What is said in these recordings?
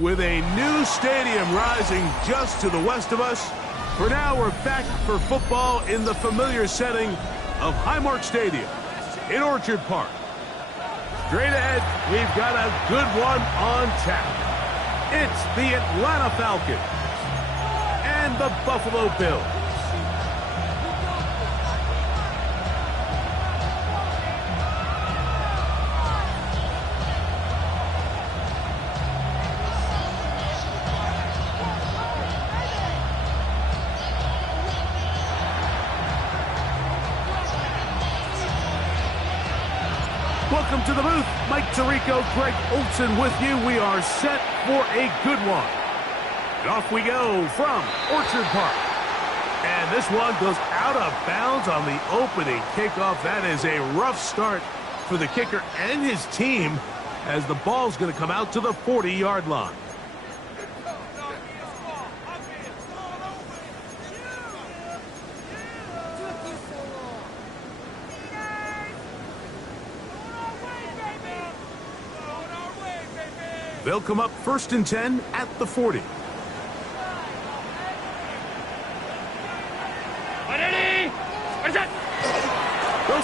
With a new stadium rising just to the west of us, for now we're back for football in the familiar setting of Highmark Stadium in Orchard Park. Straight ahead, we've got a good one on tap. It's the Atlanta Falcons and the Buffalo Bills. Welcome to the booth. Mike Tirico, Greg Olson with you. We are set for a good one. And off we go from Orchard Park. And this one goes out of bounds on the opening kickoff. That is a rough start for the kicker and his team as the ball's going to come out to the 40-yard line. They'll come up 1st and 10 at the 40. They'll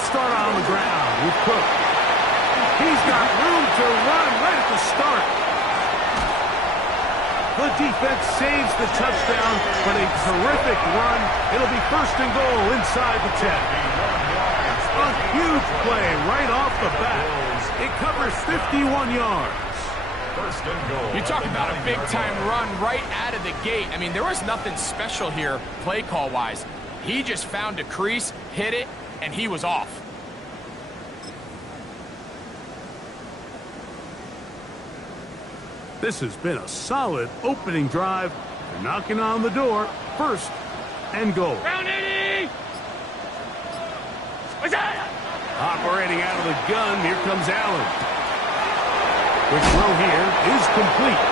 start on the ground with Cook. He's got room to run right at the start. The defense saves the touchdown, but a terrific run. It'll be 1st and goal inside the 10. A huge play right off the bat. It covers 51 yards. You talk about a big-time run right out of the gate. I mean, there was nothing special here play call-wise. He just found a crease, hit it, and he was off. This has been a solid opening drive. They're knocking on the door. 1st and goal. Round 80! Operating out of the gun, here comes Allen. The throw here is complete.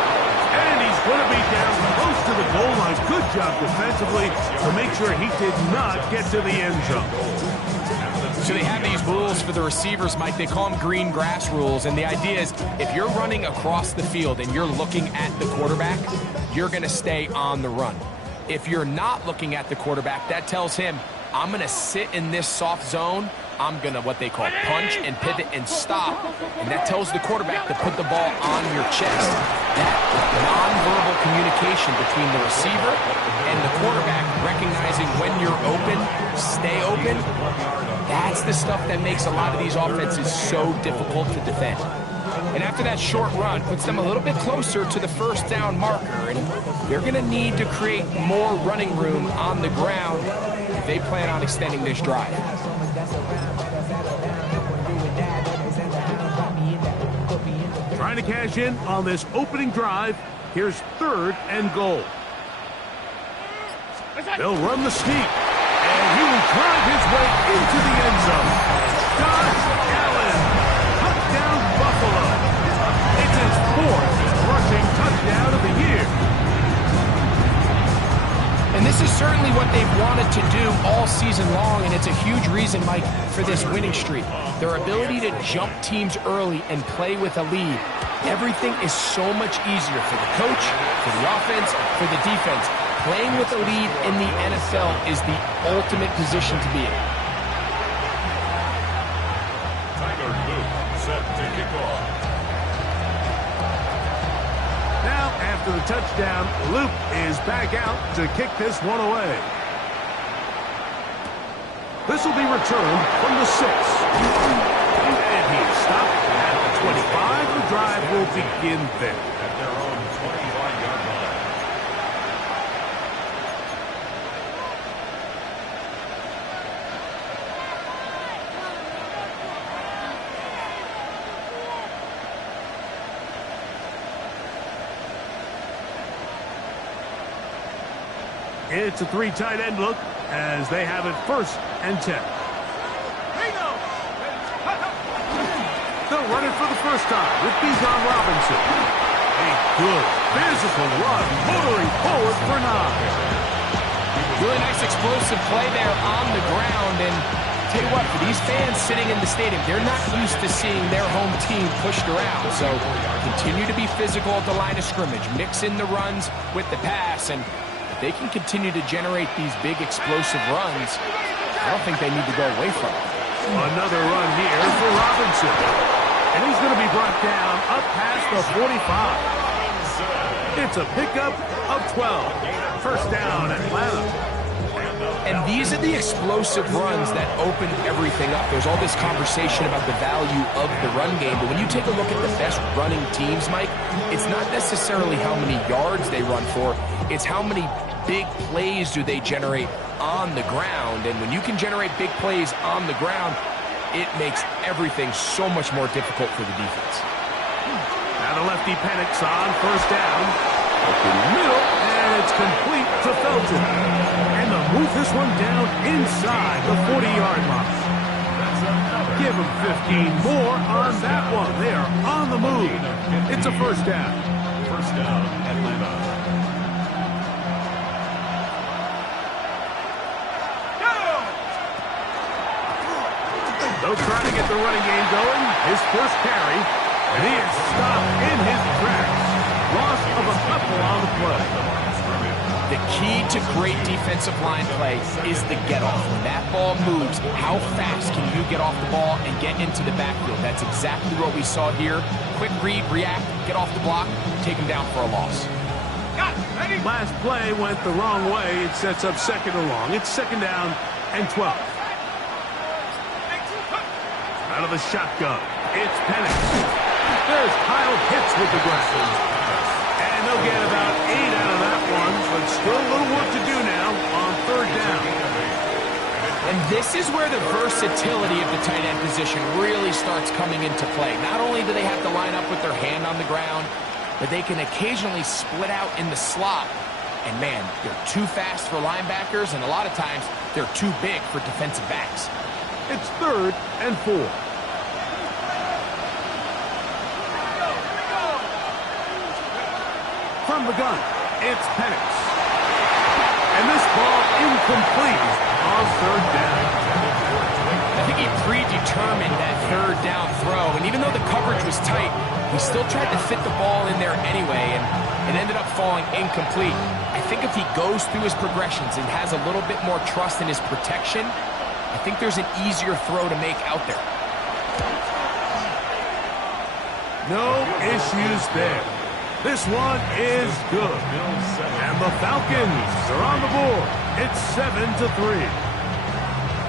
And he's going to be down close to the goal line. Good job defensively to make sure he did not get to the end zone. So they have these rules for the receivers, Mike. They call them green grass rules. And the idea is if you're running across the field and you're looking at the quarterback, you're going to stay on the run. If you're not looking at the quarterback, that tells him, I'm going to sit in this soft zone. I'm going to what they call punch and pivot and stop. And that tells the quarterback to put the ball on your chest. That nonverbal communication between the receiver and the quarterback, recognizing when you're open, stay open, that's the stuff that makes a lot of these offenses so difficult to defend. And after that short run, puts them a little bit closer to the 1st down marker. And they're going to need to create more running room on the ground if they plan on extending this drive. Trying to cash in on this opening drive. Here's 3rd and goal. They'll run the sneak, and he will drive his way into the end zone. Josh Allen, touchdown Buffalo. It's his 4th rushing touchdown of the year. And this is certainly what they've wanted to do all season long, and it's a huge reason, Mike, for this winning streak. Their ability to jump teams early and play with a lead. Everything is so much easier for the coach, for the offense, for the defense. Playing with a lead in the NFL is the ultimate position to be in. Now, after the touchdown, Luke is back out to kick this one away. This will be returned from the 6. And he's stopped at the 25. The drive will begin there. At their own 25-yard line. It's a 3 tight end look as they have it 1st and 10. They'll run it for the first time with Bijan Robinson. A good physical run, motoring forward for 9. Really nice explosive play there on the ground. And tell you what, for these fans sitting in the stadium, they're not used to seeing their home team pushed around. So continue to be physical at the line of scrimmage. Mix in the runs with the pass. And if they can continue to generate these big explosive runs, I don't think they need to go away from it. Another run here for Robinson. And he's going to be brought down up past the 45. It's a pickup of 12. First down, Atlanta. And these are the explosive runs that open everything up. There's all this conversation about the value of the run game, but when you take a look at the best running teams, Mike, it's not necessarily how many yards they run for, it's how many big plays do they generate on the ground. And when you can generate big plays on the ground, it makes everything so much more difficult for the defense. Now the lefty Penix on first down. Open middle, and it's complete to Felton. And they'll move this one down inside the 40-yard line. Give them 15 more on that one. They are on the move. It's a first down. First down, Atlanta. They'll try to get the running game going. His first carry, and he is stopped in his tracks. Loss of a couple on the play. The key to great defensive line play is the get-off. When that ball moves, how fast can you get off the ball and get into the backfield? That's exactly what we saw here. Quick read, react, get off the block, take him down for a loss. Last play went the wrong way. It sets up 2nd and long. It's 2nd down and 12. Out of the shotgun, it's Penix. There's Kyle Pitts with the ground. And they'll get about 8 out of that one, but still a little work to do now on 3rd down. And this is where the versatility of the tight end position really starts coming into play. Not only do they have to line up with their hand on the ground, but they can occasionally split out in the slot. And man, they're too fast for linebackers, and a lot of times they're too big for defensive backs. It's 3rd and 4. From the gun, it's Penix. And this ball incomplete on 3rd down. I think he predetermined that 3rd down throw, and even though the coverage was tight, he still tried to fit the ball in there anyway, and it ended up falling incomplete. I think if he goes through his progressions and has a little bit more trust in his protection, I think there's an easier throw to make out there. No issues there. This one is good. And the Falcons are on the board. It's 7-3.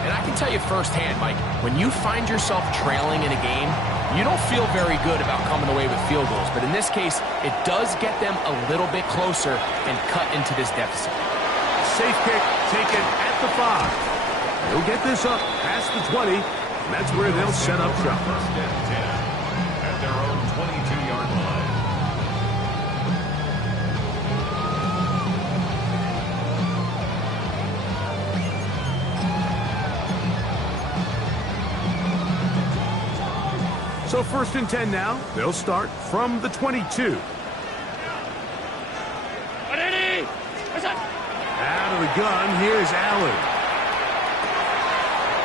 And I can tell you firsthand, Mike, when you find yourself trailing in a game, you don't feel very good about coming away with field goals. But in this case, it does get them a little bit closer and cut into this deficit. Safe kick taken at the 5. They'll get this up past the 20, and that's where they'll set up shop. First and 10 at their own 22-yard line. So 1st and 10 now. They'll start from the 22. Out of the gun, here's Allen.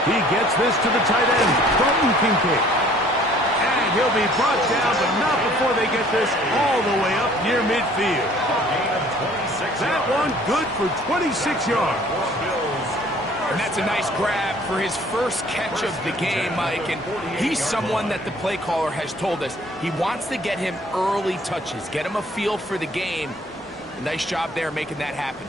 He gets this to the tight end, Dalton Kincaid. And he'll be brought down, but not before they get this all the way up near midfield. That one good for 26 yards. And that's a nice grab for his first catch of the game, Mike. And he's someone that the play caller has told us he wants to get him early touches, get him a feel for the game. Nice job there making that happen.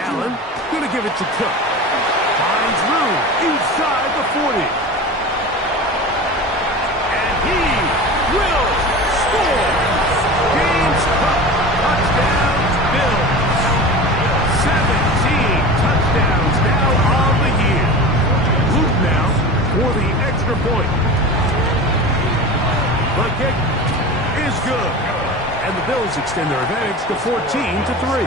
Allen going to give it to Cook. Finds room inside the 40. And he will score. James Cook, touchdown, Bills. 17 touchdowns now on the year. Luke now for the extra point. The kick is good. And the Bills extend their advantage to 14-3.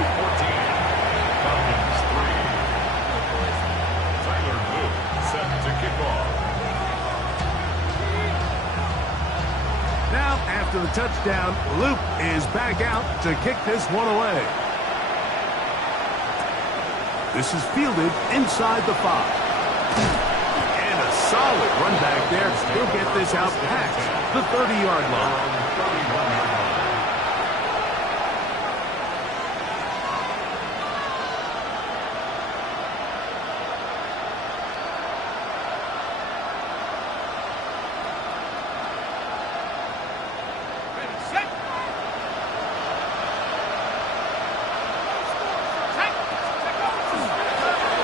Now, after the touchdown, Luke is back out to kick this one away. This is fielded inside the 5. And a solid run back there. He'll get this out past the 30-yard line.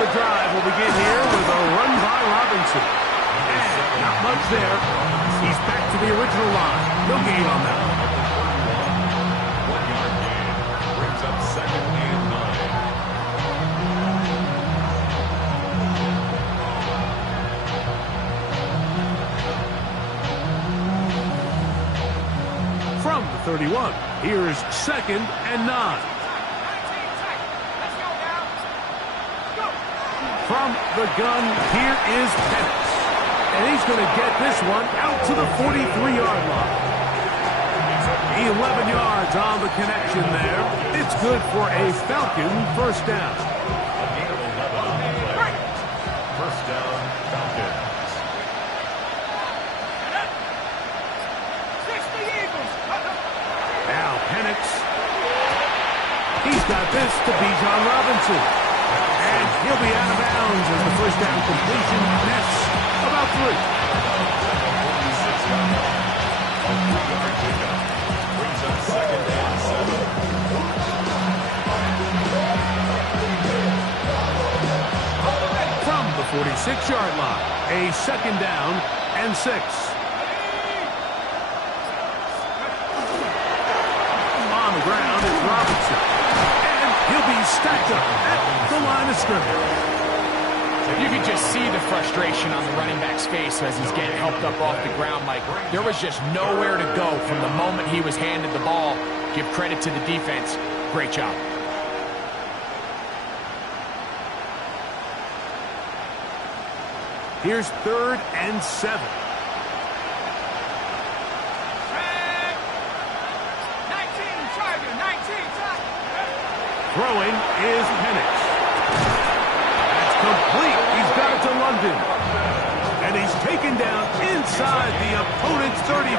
The drive will begin here with a run by Robinson. And not much there. He's back to the original line. No gain on that one. 1-yard gain brings up 2nd and 9. From the 31, here's 2nd and 9. From the gun, here is Penix. And he's going to get this one out to the 43-yard line. 11 yards on the connection there. It's good for a Falcon first down. First down, Falcons. Now Penix. He's got this to Bijan Robinson. And he'll be out of bounds as the first down completion nets about 3. Brings up 2nd and 7. From the 46-yard line, a 2nd down and 6. On the ground is Robinson. He'll be stacked up at the line of scrimmage. You can just see the frustration on the running back's face as he's getting helped up off the ground, Mike. There was just nowhere to go from the moment he was handed the ball. Give credit to the defense. Great job. Here's 3rd and 7. Throwing is Penix. That's complete. He's got it to London. And he's taken down inside the opponent's 35.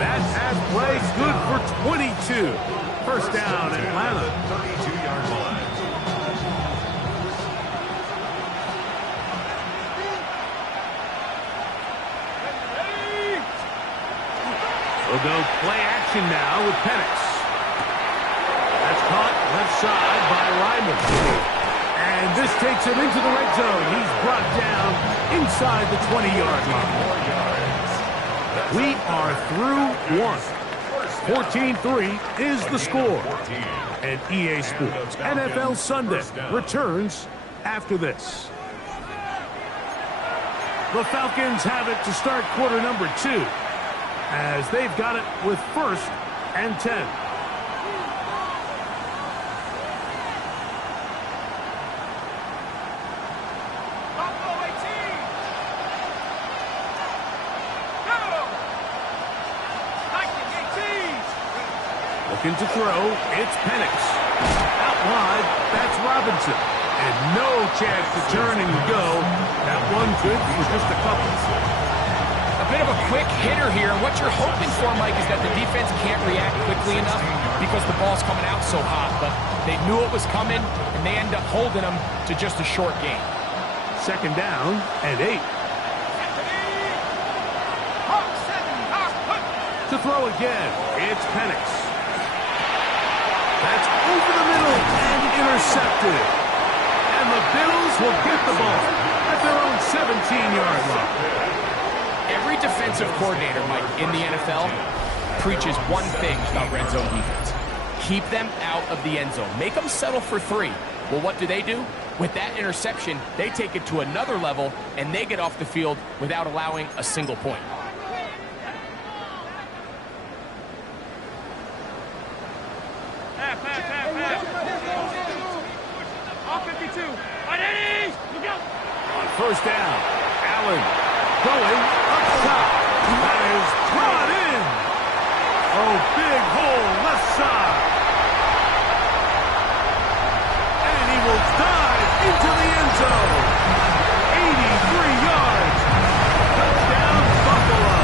That has play good for 22. First down, Atlanta. 32-yard line. We'll go play action now with Penix. That's caught left side by Ryman. And this takes him into the red zone. He's brought down inside the 20-yard line. We are through one. 14-3 is the score. And EA Sports NFL Sunday returns after this. The Falcons have it to start quarter number 2, as they've got it with 1st and 10. Looking to throw, it's Penix. Out wide. That's Robinson. And no chance to turn and go. That one good for just a couple. A bit of a quick hitter here. What you're hoping for, Mike, is that the defense can't react quickly enough because the ball's coming out so hot. But they knew it was coming, and they end up holding them to just a short game. Second down and 8. To throw again, it's Penix. That's over the middle and intercepted. And the Bills will get the ball at their own 17-yard line. Every defensive coordinator, Mike, in the NFL preaches one thing about red zone defense. Keep them out of the end zone. Make them settle for 3. Well, what do? With that interception, they take it to another level, and they get off the field without allowing a single point. On first down, Allen going up top. That is brought in. Oh, big hole left side. And he will dive into the end zone. 83 yards. Touchdown, Buffalo.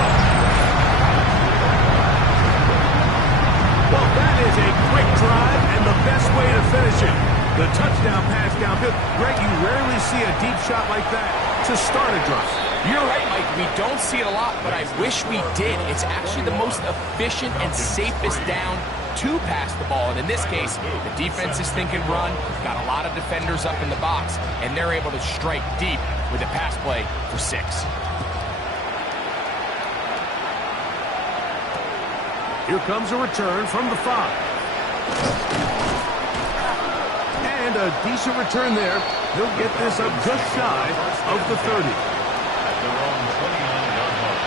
Well, that is a quick drive and the best way to finish it. The touchdown pass downfield. Greg, you rarely see a deep shot like that to start a drive. You're right, Mike. We don't see it a lot, but I wish we did. It's actually the most efficient and safest down to pass the ball. And in this case, the defense is thinking run, got a lot of defenders up in the box, and they're able to strike deep with a pass play for 6. Here comes a return from the 5. And a decent return there. He'll get this up just shy of the 30. At their own 29-yard line.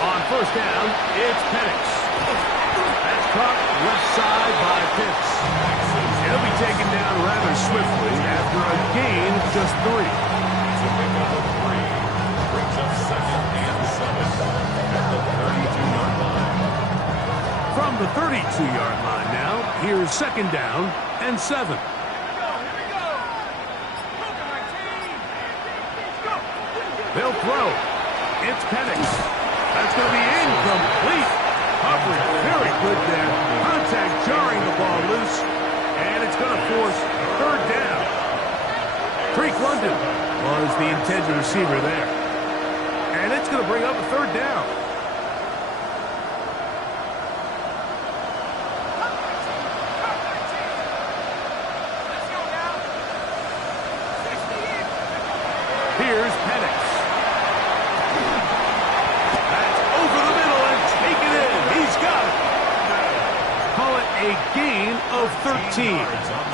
On first down, it's Penix. That's caught left side by Pitts. He'll be taken down rather swiftly after a gain of just 3. To pick up a 3, brings up 2nd and 7 at the 32-yard line. From the 32-yard line now, here's 2nd down and 7. They'll throw. It's Penix. That's going to be incomplete. Coverage very good there. Contact jarring the ball loose. And it's going to force 3rd down. Drake London was the intended receiver there. And it's going to bring up a 3rd down. Here's Penix. That's over the middle and taken in. He's got it. Call it a gain of 13.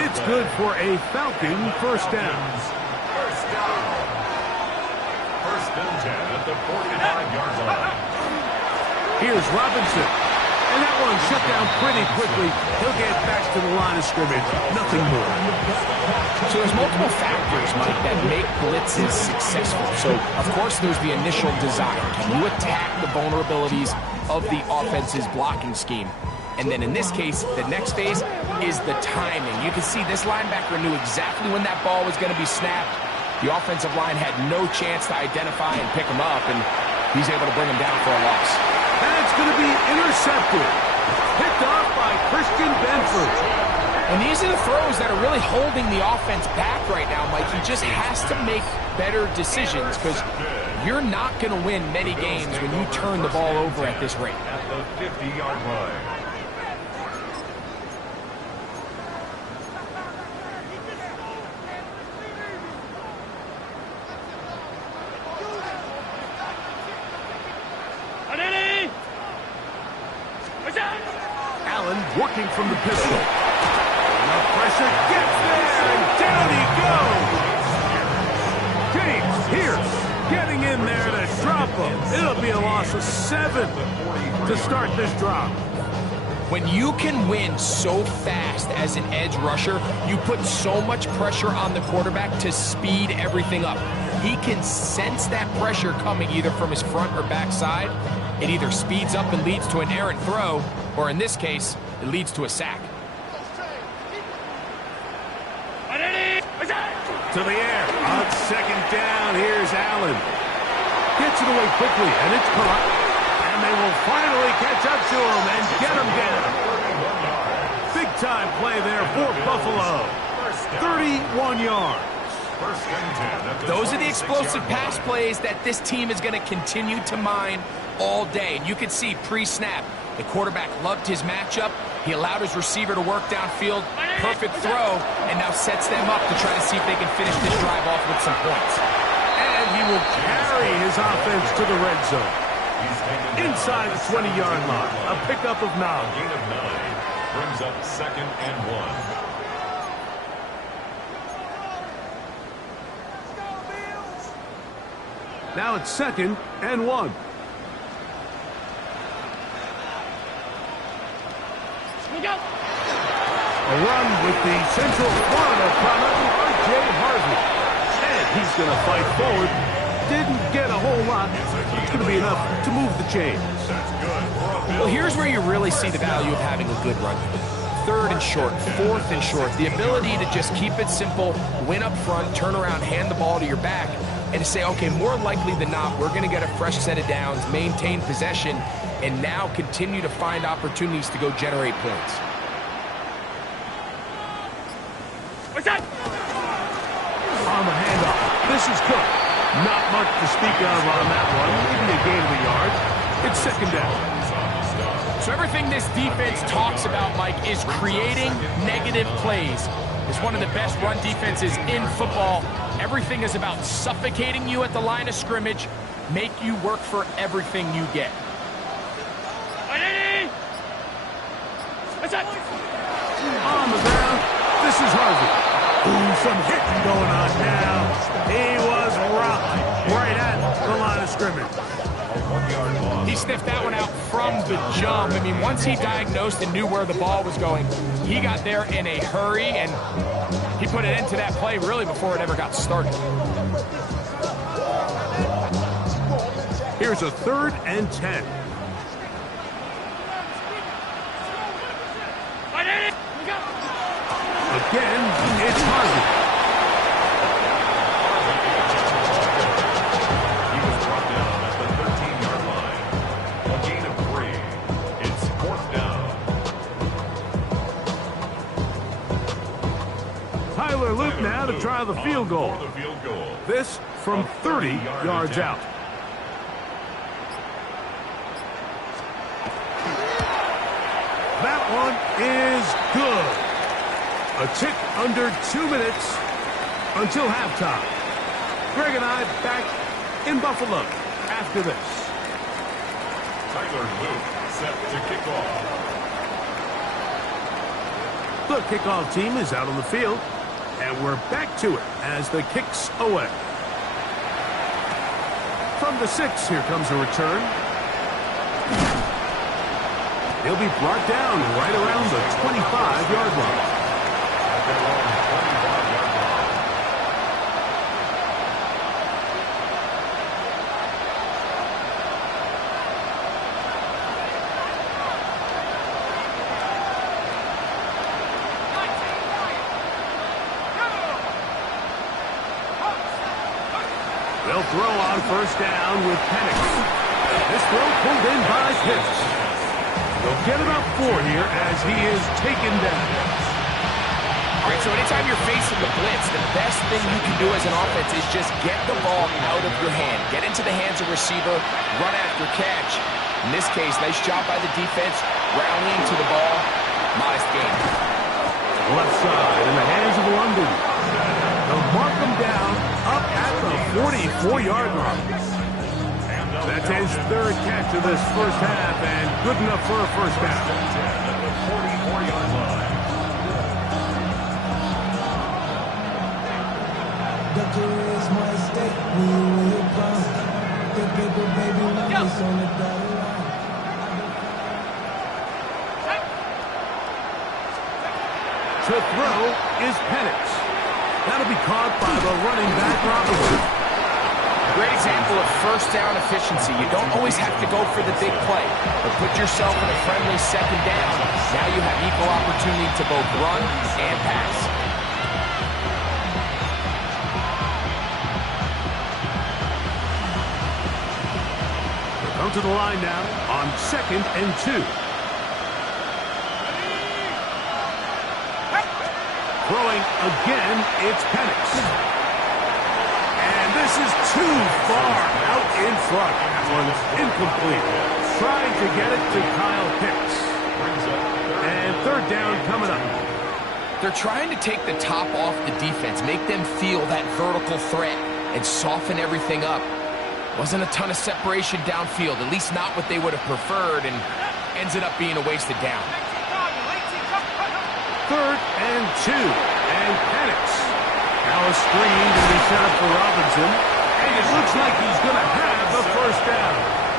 It's good for a Falcon first down. First and 10 at the 45-yard line. Here's Robinson. And that one shut down pretty quickly. He'll get back to the line of scrimmage. Nothing more. So there's multiple factors, Mike, that make blitzes successful. So, of course, there's the initial design. Can you attack the vulnerabilities of the offense's blocking scheme? And then in this case, the next phase is the timing. You can see this linebacker knew exactly when that ball was going to be snapped. The offensive line had no chance to identify and pick him up, and he's able to bring him down for a loss. And it's going to be intercepted. Picked off by Christian Benford. And these are the throws that are really holding the offense back right now, Mike. He just has to make better decisions because you're not going to win many games when you turn the ball over at this rate. At the 50-yard line. Allen working from the pistol. Enough pressure gets there, and down he goes. James Pierce getting in there to drop him. It'll be a loss of 7 to start this drop. When you can win so fast as an edge rusher, you put so much pressure on the quarterback to speed everything up. He can sense that pressure coming either from his front or back side. It either speeds up and leads to an errant throw, or in this case, it leads to a sack. To the air. On second down, here's Allen. Gets it away quickly, and it's caught. And they will finally catch up to him and get him down. Big-time play there for Buffalo. 31 yards. Those are the explosive pass plays that this team is going to continue to mine all day. And you can see pre-snap, the quarterback loved his matchup. He allowed his receiver to work downfield. Perfect throw, and now sets them up to try to see if they can finish this drive off with some points. And he will carry his offense to the red zone. Inside the 20-yard line, a pickup of 9. Gain of 9 brings up 2nd and 1. Now it's 2nd and 1. A run with the Central Florida product, R.J. Harvey. And he's going to fight forward. Didn't get a whole lot. It's going to be enough to move the chains. Well, here's where you really see the value of having a good run. 3rd and short, 4th and short. The ability to just keep it simple, win up front, turn around, hand the ball to your back, and to say, okay, more likely than not, we're going to get a fresh set of downs, maintain possession, and now continue to find opportunities to go generate points. What's that? On the handoff. This is Cook. Not much to speak of on that one. Maybe a gain of a yard. It's 2nd down. So everything this defense talks about, Mike, is creating negative plays. It's one of the best run defenses in football. Everything is about suffocating you at the line of scrimmage, make you work for everything you get. On the ground, this is Harvey. Ooh, some hitting going on now. He was rocked right at the line of scrimmage. He sniffed that one out from the jump. I mean, once he diagnosed and knew where the ball was going, he got there in a hurry, and he put an end to that play really before it ever got started. Here's a 3rd and 10. Again, it's Harvey. He was brought down at the 13-yard line. A gain of 3. It's 4th down. Tyler Luke now to try the field goal. This from 30 yards out. That one is good. A tick under 2 minutes until halftime. Greg and I back in Buffalo after this. Tyler Luke set to kick off. The kickoff team is out on the field, and we're back to it as the kick's away. From the 6, here comes a return. He'll be brought down right around the 25-yard line. They'll throw on 1st down with Penix. This throw pulled in by Pitts. They'll get about 4 here as he is taken down. All right, so anytime you're facing the blitz, the best thing you can do as an offense is just get the ball out of your hand. Get into the hands of receiver, run after catch. In this case, nice job by the defense, rallying to the ball. Modest gain. Left side in the hands of London. They'll mark him down up at the 44-yard line. That's his 3rd catch of this first half, and good enough for a first down. At the 44-yard line. To throw is Penix. That'll be caught by the running back, Robinson. Great example of first down efficiency. You don't always have to go for the big play, but put yourself in a friendly second down. Now you have equal opportunity to both run and pass. They come to the line now on 2nd and 2. Throwing again, it's Penix. And this is too far out in front. That one's incomplete. Trying to get it to Kyle Pitts. And 3rd down coming up. They're trying to take the top off the defense, make them feel that vertical threat, and soften everything up. Wasn't a ton of separation downfield, at least not what they would have preferred, and ends it up being a wasted down. 3rd and 2, and Penix. Now a screen to be set up for Robinson, and it looks like he's going to have the 1st down.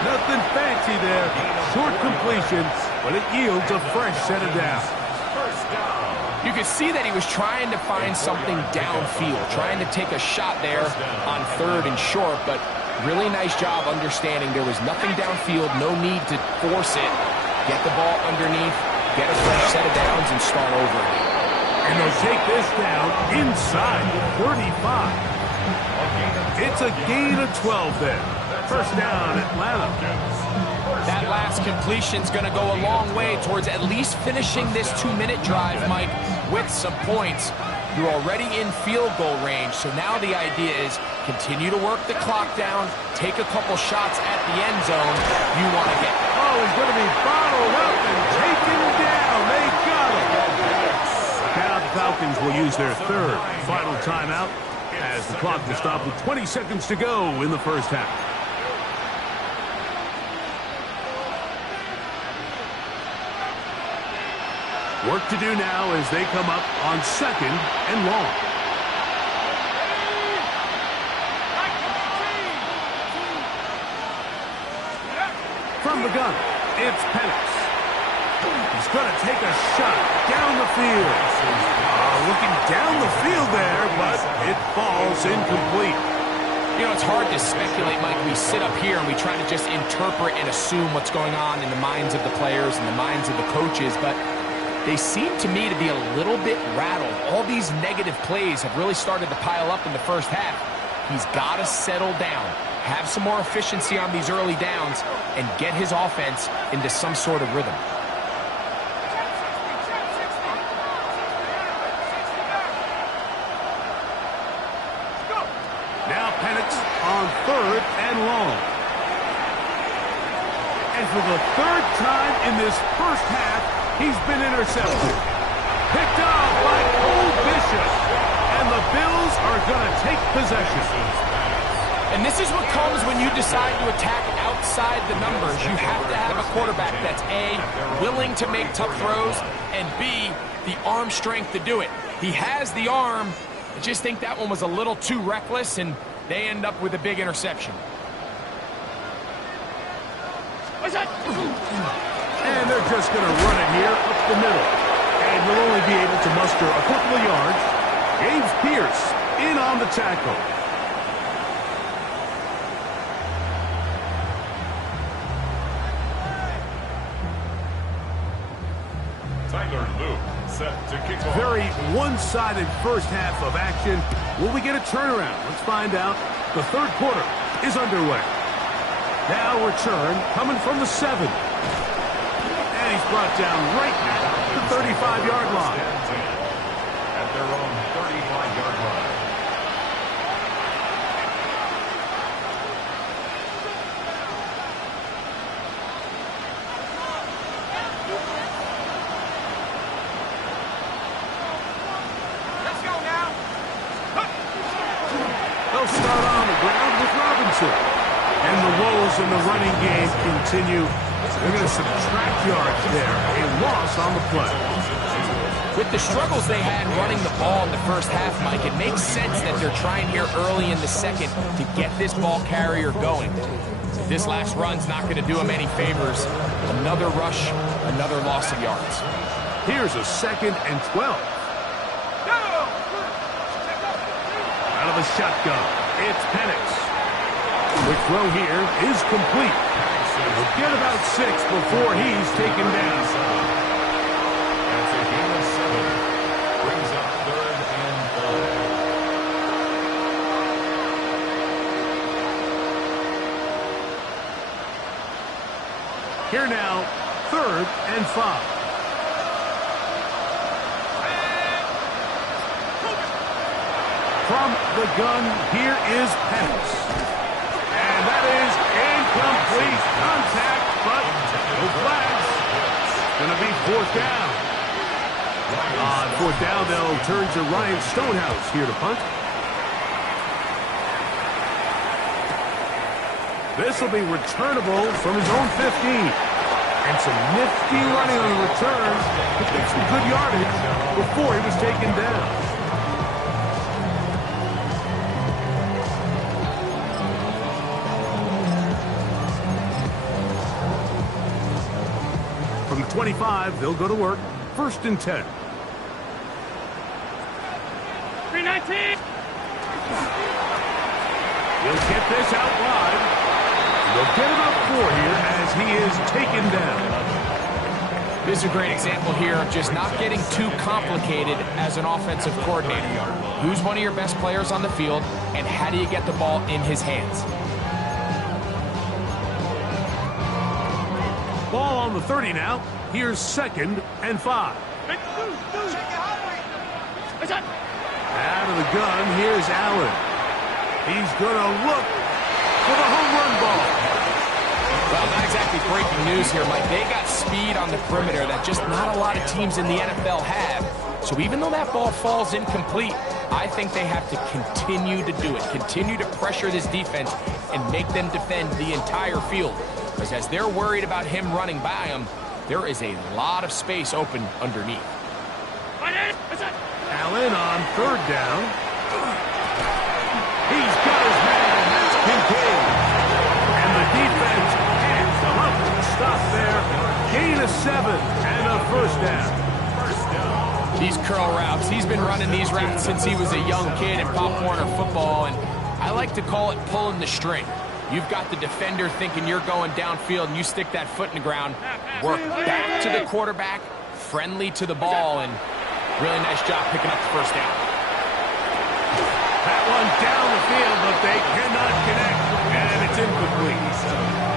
Nothing fancy there, short completion, but it yields a fresh set of downs. You could see that he was trying to find something downfield, trying to take a shot there on 3rd and short, but really nice job understanding there was nothing downfield, no need to force it. Get the ball underneath, get a fresh set of downs, and start over again. And they'll take this down inside the 35. It's a gain of 12 there. 1st down, Atlanta. That last completion's going to go a long way towards at least finishing this 2-minute drive, Mike, with some points. You're already in field goal range, so now the idea is continue to work the clock down, take a couple shots at the end zone. You want to get there. Oh, he's going to be bottled up and taken down. They got him. Now the Falcons will use their 3rd final timeout as the clock will stop with 20 seconds to go in the 1st half. Work to do now as they come up on 2nd and long. From the gun, it's Penix. He's going to take a shot down the field. Looking down the field there, but it falls incomplete. You know, it's hard to speculate, Mike. We sit up here and we try to just interpret and assume what's going on in the minds of the players and the minds of the coaches, but they seem to me to be a little bit rattled. All these negative plays have really started to pile up in the 1st half. He's got to settle down, have some more efficiency on these early downs, and get his offense into some sort of rhythm. Now Penix on 3rd and long. And for the 3rd time in this 1st half, he's been intercepted. Picked off by Cole Bishop. And the Bills are going to take possession. And this is what comes when you decide to attack outside the numbers. You have to have a quarterback that's A, willing to make tough throws, and B, the arm strength to do it. He has the arm. I just think that one was a little too reckless, and they end up with a big interception. And they're just going to run it here up the middle. And he'll only be able to muster a couple of yards. James Pierce in on the tackle. Tyler Luke set to kick off. Very one-sided 1st half of action. Will we get a turnaround? Let's find out. The 3rd quarter is underway. Now return coming from the 7. And he's brought down right at the 35-yard line. At their own 35-yard line. They'll start on the ground with Robinson. And the woes in the running game continue. They're going to subtract yards there. A loss on the play. With the struggles they had running the ball in the 1st half, Mike, it makes sense that they're trying here early in the 2nd to get this ball carrier going. This last run's not going to do him any favors. Another rush, another loss of yards. Here's a 2nd and 12. the shotgun. It's Penix. The throw here is complete. He'll get about 6 before he's taken down. That's a gain of 7. Brings up 3rd and 5. Here now, 3rd and 5. From the gun, here is Penix. And that is incomplete. Contact, but no flags. Going to be 4th down. On 4th down, they'll turn to Ryan Stonehouse here to punt. This will be returnable from his own 15. And some nifty running on the return to get some good yardage before he was taken down. From the 25, they'll go to work. 1st and 10. 319. He'll get this out wide. They'll get about 4 here as he is taken down. This is a great example here of just not getting too complicated as an offensive coordinator. Who's one of your best players on the field, and how do you get the ball in his hands? Ball on the 30 now. Here's 2nd and 5. Out of the gun, here's Allen. He's going to look for the home run ball. Well, not exactly breaking news here, Mike. They got speed on the perimeter that just not a lot of teams in the NFL have. So even though that ball falls incomplete, I think they have to continue to do it, continue to pressure this defense and make them defend the entire field. Because as they're worried about him running by them, there is a lot of space open underneath. Allen on 3rd down. He's got his man. That's Kincaid. And the defense can't come up with a stop there. Gain of 7 and a 1st down. These curl routes, he's been running these routes since he was a young kid in Pop Warner football, and I like to call it pulling the string. You've got the defender thinking you're going downfield, and you stick that foot in the ground, work back to the quarterback, friendly to the ball, and really nice job picking up the 1st down. That one down the field, but they cannot connect, and it's incomplete.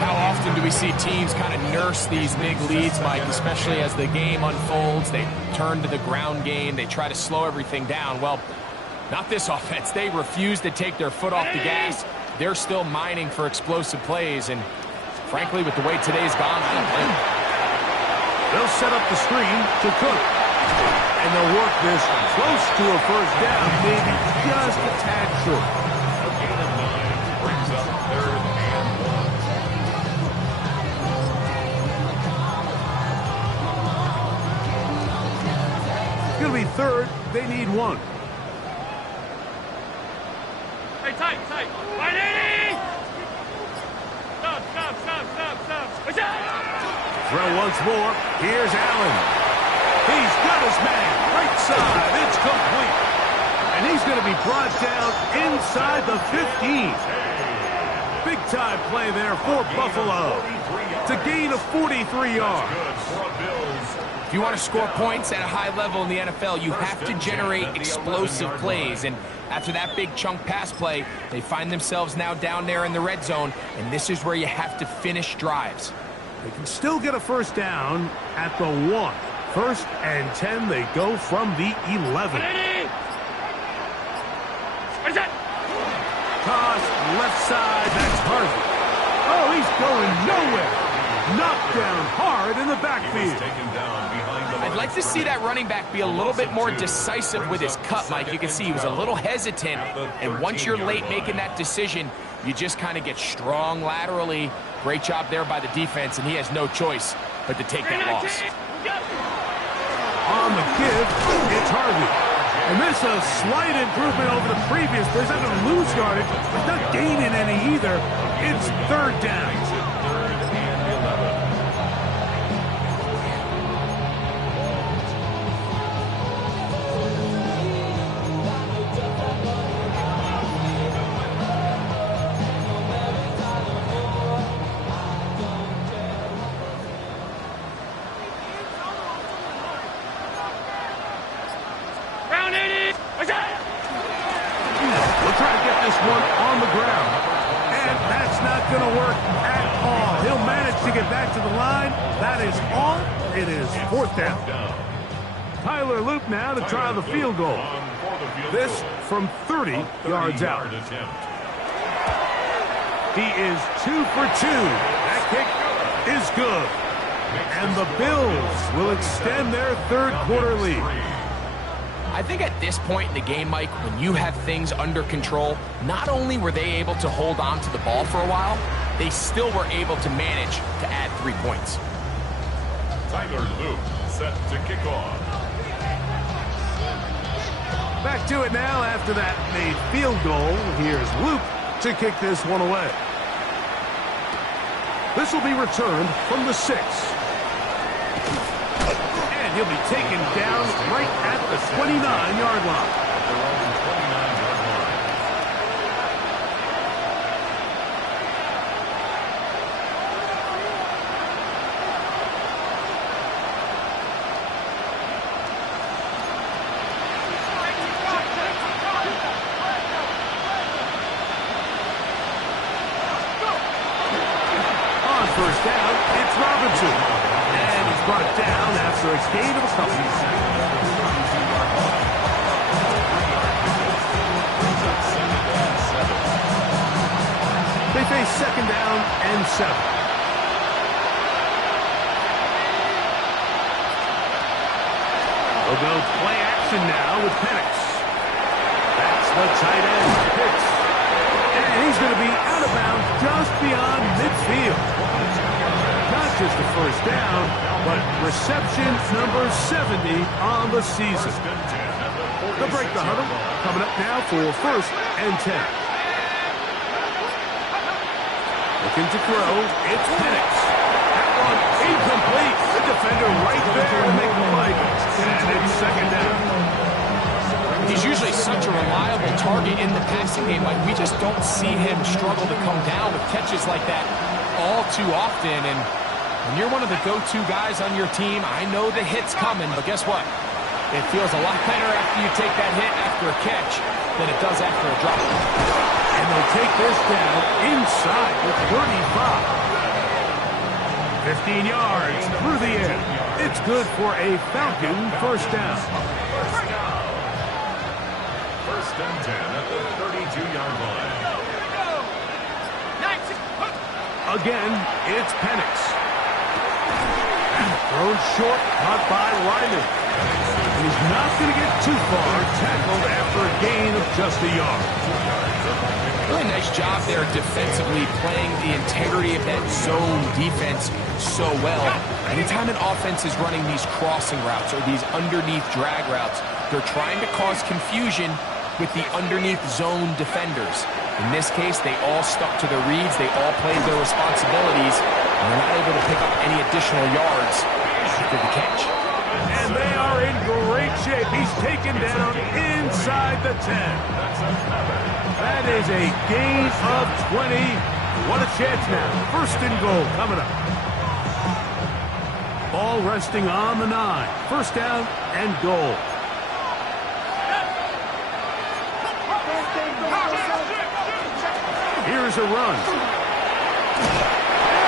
How often do we see teams kind of nurse these big leads, Mike, especially as the game unfolds? They turn to the ground game. They try to slow everything down. Well, not this offense. They refuse to take their foot off the gas. They're still mining for explosive plays, and frankly, with the way today's gone, I don't blame them. They'll set up the screen to Cook. And they'll work this close to a 1st down, maybe just a tad short. A gain of 9 brings up 3rd and 1. It's going to be 3rd. They need 1. Hey, tight. 180. Stop. Throw once more. Here's Allen. He's got his man. Right side. It's complete. And he's going to be brought down inside the 15. Big-time play there for Buffalo. It's a gain of 43 yards. If you want to score points at a high level in the NFL, you have to generate explosive plays. And after that big chunk pass play, they find themselves now down there in the red zone, and this is where you have to finish drives. They can still get a 1st down at the 1. 1st and 10, they go from the 11. Toss left side, that's Harvey. Oh, he's going nowhere. Knocked down hard in the backfield. I'd like to see that running back be a little bit more decisive with his cut, Mike. You can see he was a little hesitant, and once you're late making that decision, you just kind of get strong laterally. Great job there by the defense, and he has no choice but to take that loss. On the give, it's Harvey. And this is a slight improvement over the previous. There's not going to lose yardage, but not gaining any either. It's 3rd down. this one on the ground. And that's not going to work at all. He'll manage to get back to the line. That is all. It is 4th down. Tyler Loop now to try the field goal. This from 30 yards out. He is 2 for 2. That kick is good. And the Bills will extend their third quarter lead. I think at this point in the game, Mike, when you have things under control, not only were they able to hold on to the ball for a while, they still were able to manage to add 3 points. Tyler Loop set to kick off. Back to it now after that made field goal. Here's Loop to kick this one away. This will be returned from the 6. And he'll be taken down right at the 29-yard line. Their own 29-yard line. First down, it's Robinson. And he's brought down after a gain of a couple. They face 2nd down and 7. They'll go play action now with Penix. That's the tight end, Pitts. And he's going to be out of bounds just beyond midfield. Not just the first down, but reception number 70 on the season. They'll break the huddle. Coming up now for 1st and 10. Looking to throw. It's Penix. That one incomplete. The defender right there to make the play. And it's 2nd down. He's usually such a reliable target in the passing game. Like, we just don't see him struggle to come down with catches like that all too often. And when you're one of the go-to guys on your team, I know the hit's coming, but guess what? It feels a lot better after you take that hit after a catch than it does after a drop. And they'll take this down inside the 35. 15 yards through the air. It's good for a Falcon first down. First and 10 at the 32-yard line. Again, it's Penix. Thrown short, caught by Ryman. And he's not going to get too far, tackled after a gain of just a yard. Really nice job there defensively, playing the integrity of that zone defense so well. Anytime an offense is running these crossing routes or these underneath drag routes, they're trying to cause confusion with the underneath zone defenders. In this case, they all stuck to their reads, they all played their responsibilities, and they're not able to pick up any additional yards after the catch. And they are in great shape. He's taken down inside the 10. That is a gain of 20. What a chance now. 1st and goal coming up. Ball resting on the 9. 1st down and goal. Here's a run.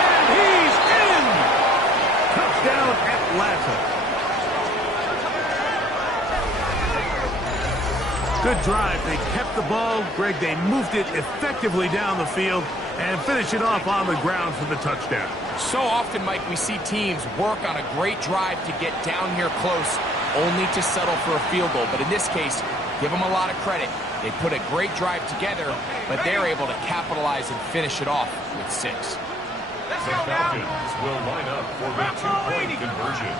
And he's in! Touchdown, Atlanta. Good drive. They kept the ball. Greg, they moved it effectively down the field and finish it off on the ground for the touchdown. So often, Mike, we see teams work on a great drive to get down here close, only to settle for a field goal. But in this case, give them a lot of credit. They put a great drive together, but they're able to capitalize and finish it off with 6. The Falcons will line up for the 2-point conversion.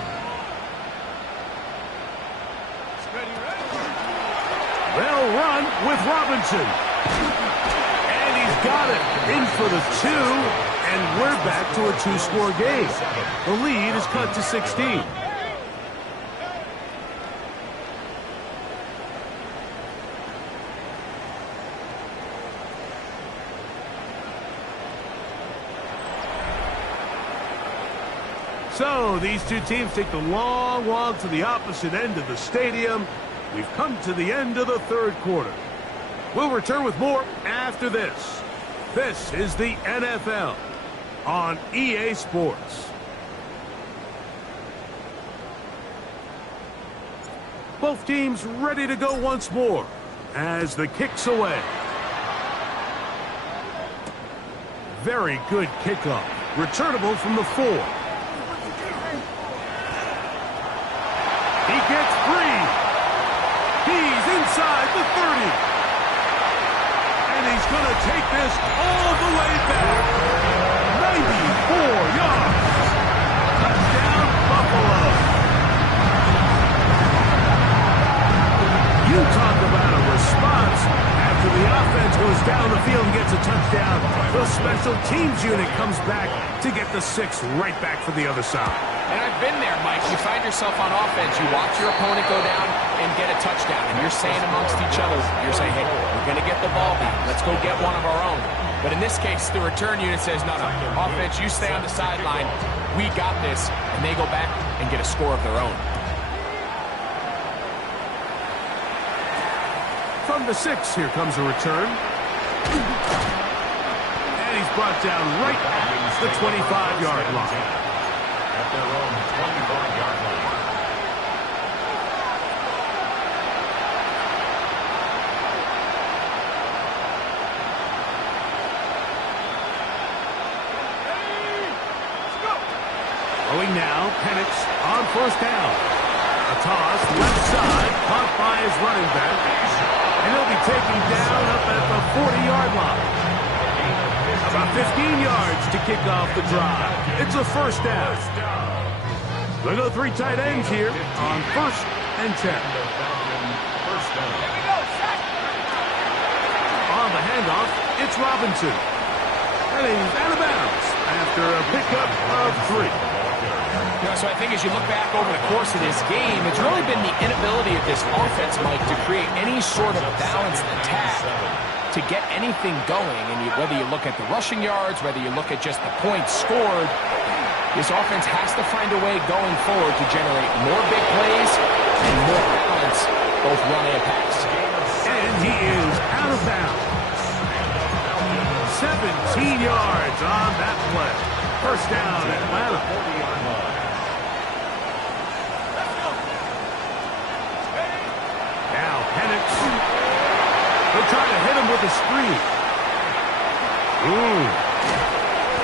They'll run with Robinson. And he's got it in for the 2, and we're back to a 2-score game. The lead is cut to 16. So these two teams take the long walk to the opposite end of the stadium. We've come to the end of the third quarter. We'll return with more after this. This is the NFL on EA Sports. Both teams ready to go once more as the kick's away. Very good kickoff. Returnable from the 4. He gets free. He's inside the 30. And he's going to take this all the way back. 94 yards. Touchdown, Buffalo. You talk about a response. After the offense goes down the field and gets a touchdown, the special teams unit comes back to get the 6 right back for the other side. And I've been there, Mike. You find yourself on offense, you watch your opponent go down and get a touchdown, and you're saying amongst each other, you're saying, hey, we're going to get the ball back. Let's go get one of our own. But in this case, the return unit says, no, offense, you stay on the sideline. We got this. And they go back and get a score of their own. From the 6, here comes a return. And he's brought down right at the 25-yard line. At their own 25-yard line. Throwing now, Penix on first down. A toss, left side, caught by his running back. And he'll be taken down up at the 40-yard line. About 15 yards to kick off the drive. It's a first down. They'll go 3 tight ends here on 1st and 10. On the handoff, it's Robinson. And he's out of bounds after a pickup of 3. You know, so I think as you look back over the course of this game, it's really been the inability of this offense, Mike, to create any sort of balanced attack to get anything going. And whether you look at the rushing yards, whether you look at just the points scored, this offense has to find a way going forward to generate more big plays and more balance, both run and pass. And he is out of bounds. 17 yards on that play. First down, Atlanta. Now Penix. They'll try to hit him with a screen.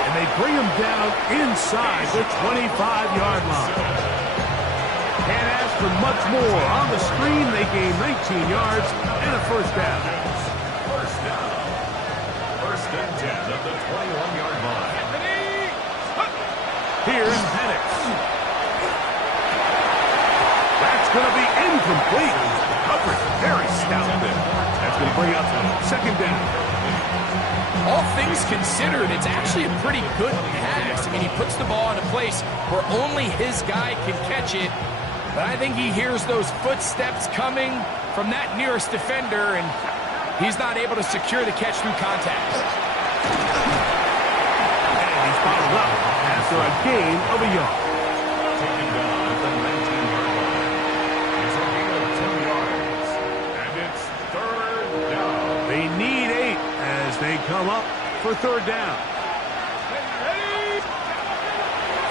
And they bring him down inside the 25-yard line. Can't ask for much more. On the screen, they gain 19 yards and a first down. First down. 1st and 10 at the 21-yard line. Here's Penix. That's going to be incomplete. Coverage very stout there. That's going to bring up 2nd down. All things considered, it's actually a pretty good pass. I mean, he puts the ball in a place where only his guy can catch it. But I think he hears those footsteps coming from that nearest defender, and he's not able to secure the catch through contact. And he's followed up after a gain of a yard. Taken down at the 19-yard line. It's a gain of 2 yards. And it's 3rd down. They need 8 as they come up for 3rd down.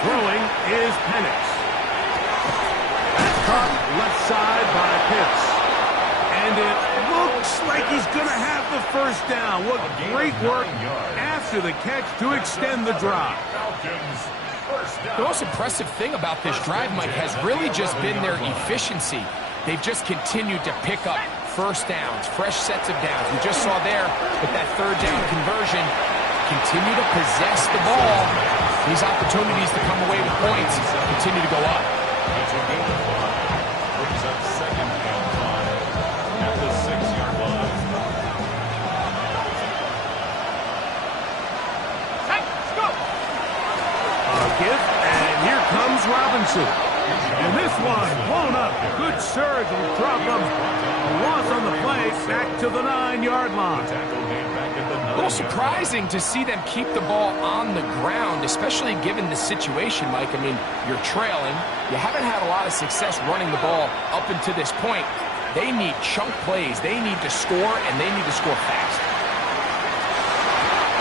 Throwing is Penix. That's caught left side by Pitts. And it looks like he's going to have the first down. What great work after the catch to extend the drive. The most impressive thing about this drive, Mike, has really just been their efficiency. They've just continued to pick up first downs, fresh sets of downs. We just saw there with that 3rd down conversion, continue to possess the ball. These opportunities to come away with points continue to go up. It's a gain of 5. Brings up 2nd and 5 at the 6-yard line. A gift, and here comes Robinson. And this one blown up. Good surge and drop him. A loss on the play, back to the 9-yard line. A little surprising to see them keep the ball on the ground, especially given the situation, Mike. I mean, you're trailing. You haven't had a lot of success running the ball up until this point. They need chunk plays. They need to score, and they need to score fast.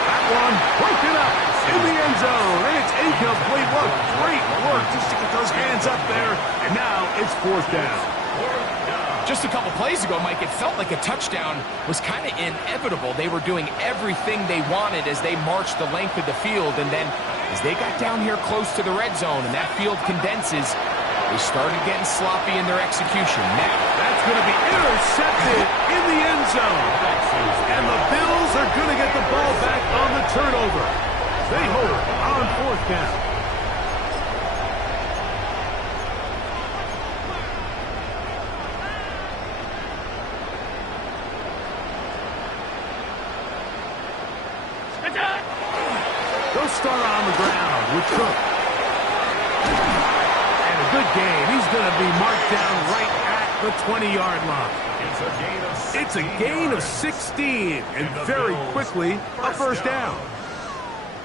That one broken up in the end zone, and it's incomplete. What great work just to get those hands up there, and now it's fourth down. Just a couple plays ago, Mike, it felt like a touchdown was kind of inevitable. They were doing everything they wanted as they marched the length of the field, and then as they got down here close to the red zone and that field condenses, they started getting sloppy in their execution. Now, that's going to be intercepted in the end zone, and the Bills are going to get the ball back on the turnover. They hold on fourth down. They'll start on the ground with Cook. And a good game. He's going to be marked down right at the 20-yard line. It's a gain of 16, and very quickly a first down.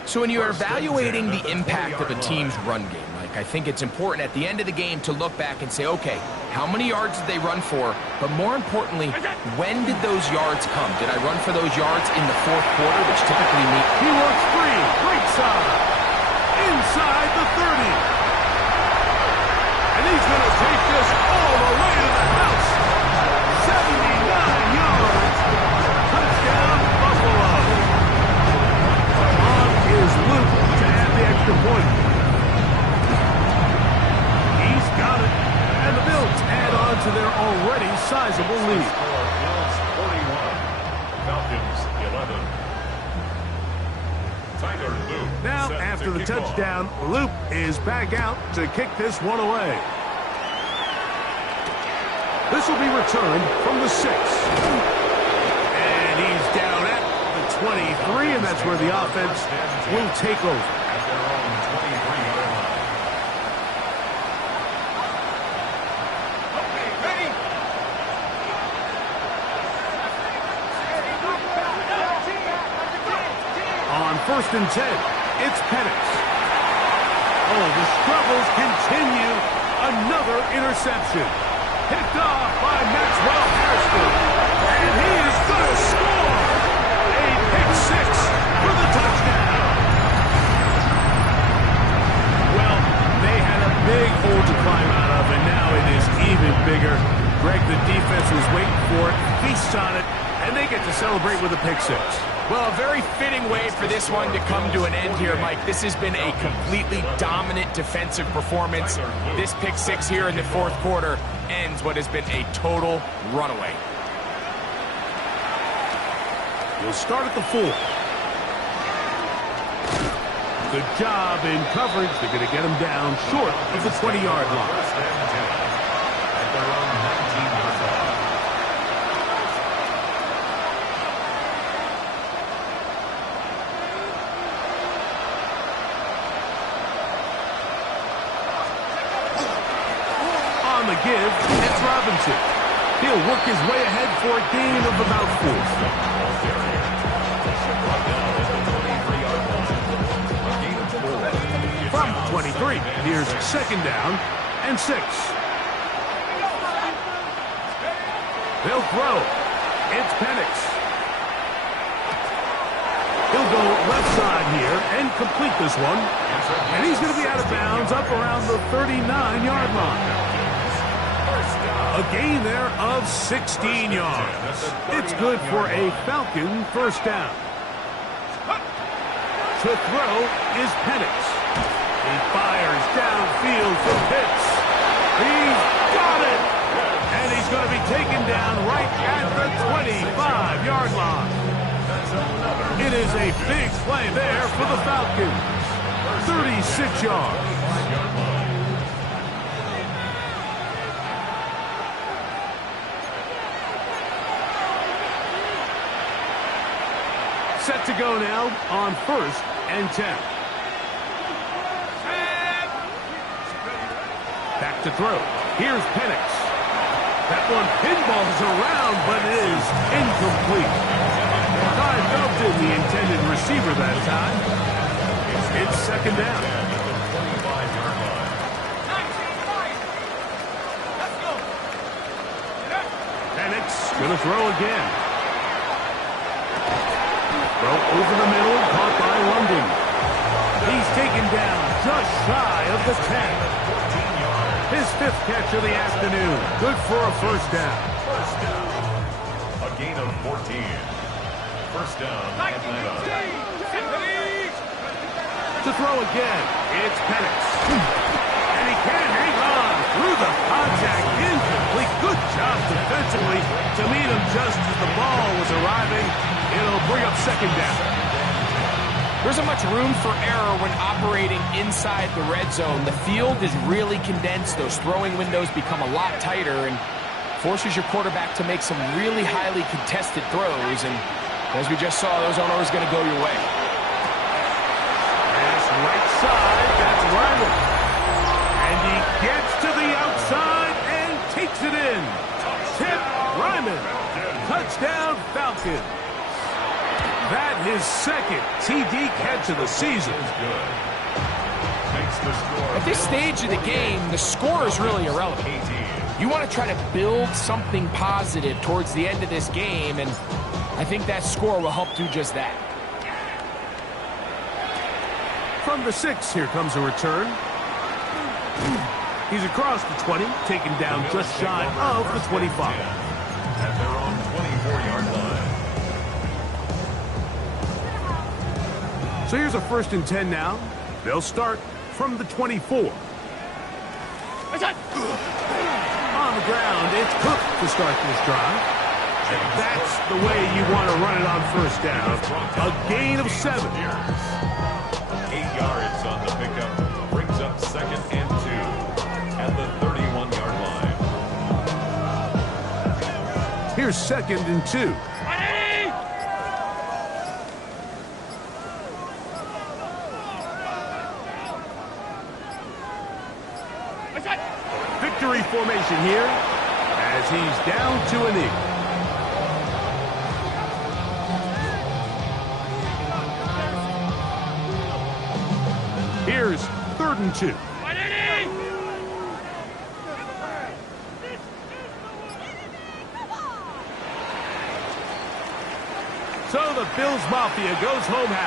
So when you're evaluating the impact of a team's run game, Mike, I think it's important at the end of the game to look back and say, okay, how many yards did they run for? But more importantly, when did those yards come? Did I run for those yards in the fourth quarter, which typically means... He works free, right side, inside the 30. And he's going to take this all the way to the house. 79 yards. Touchdown, Buffalo. On is Luke to add the extra point. He's got it. And the Bills add on to their already sizable lead. Bills 41, Falcons 11. Tyler Luke. Now, after the touchdown, Luke is back out to kick this one away. This will be returned from the 6. And he's down at the 23, and that's where the offense will take over. At their own 23-yard line. On 1st and 10, it's Penix. Oh, the struggles continue. Another interception. Picked off by Maxwell Harrison. And he is going to score. A pick 6 for the touchdown. Well, they had a big hole to climb out of, and now it is even bigger. Greg, the defense was waiting for it, feasts on it, and they get to celebrate with a pick 6. Well, a very fitting way for this one to come to an end here, Mike. This has been a completely dominant defensive performance. This pick 6 here in the fourth quarter ends what has been a total runaway. We'll start at the 4. Good job in coverage. They're going to get him down short of the 20-yard line. First and 10. At their own 19-yard line. On the give, it's Robinson. He'll work his way ahead for a gain of about 4. From 23, here's 2nd down and 6. They'll throw. It's Penix. He'll go left side here and complete this one. And he's going to be out of bounds up around the 39-yard line. A gain there of 16 yards. It's good for a Falcon first down. To throw is Penix. He fires downfield for Pitts. He's got it! And he's going to be taken down right at the 25-yard line. It is a big play there for the Falcons. 36 yards. Set to go now on 1st and 10. Back to throw. Here's Penix. That one pinballs around, but it is incomplete. Ty Felton, the intended receiver that time. It's 2nd down. Penix going to throw again. Throw over the middle, caught by London. He's taken down just shy of the 10. His 5th catch of the afternoon. Good for a first down. A gain of 14. First down, Atlanta. To throw again, it's Penix. And he can't hang on through the contact. Incomplete. Good job defensively to meet him just as the ball was arriving. It'll bring up second down. There isn't much room for error when operating inside the red zone. The field is really condensed. Those throwing windows become a lot tighter and forces your quarterback to make some really highly contested throws. And as we just saw, those aren't always going to go your way. Pass right side. That's Ryman. And he gets to the outside and takes it in. Tip Ryman. Touchdown Falcons. That his second TD catch of the season. At this stage of the game, the score is really irrelevant. You want to try to build something positive towards the end of this game, and I think that score will help do just that. From the 6, here comes a return. He's across the 20, taken down just shy of the 25. At their own 24-yard line. So here's a 1st and 10 now. They'll start from the 24. On the ground, it's Cook to start this drive. And that's the way you want to run it on first down. A gain of 7. 8 yards on the pickup. Brings up 2nd and 2 at the 31-yard line. Here's 2nd and 2. Victory formation here as he's down to a knee. Here's 3rd and 2. So the Bills Mafia goes home happy.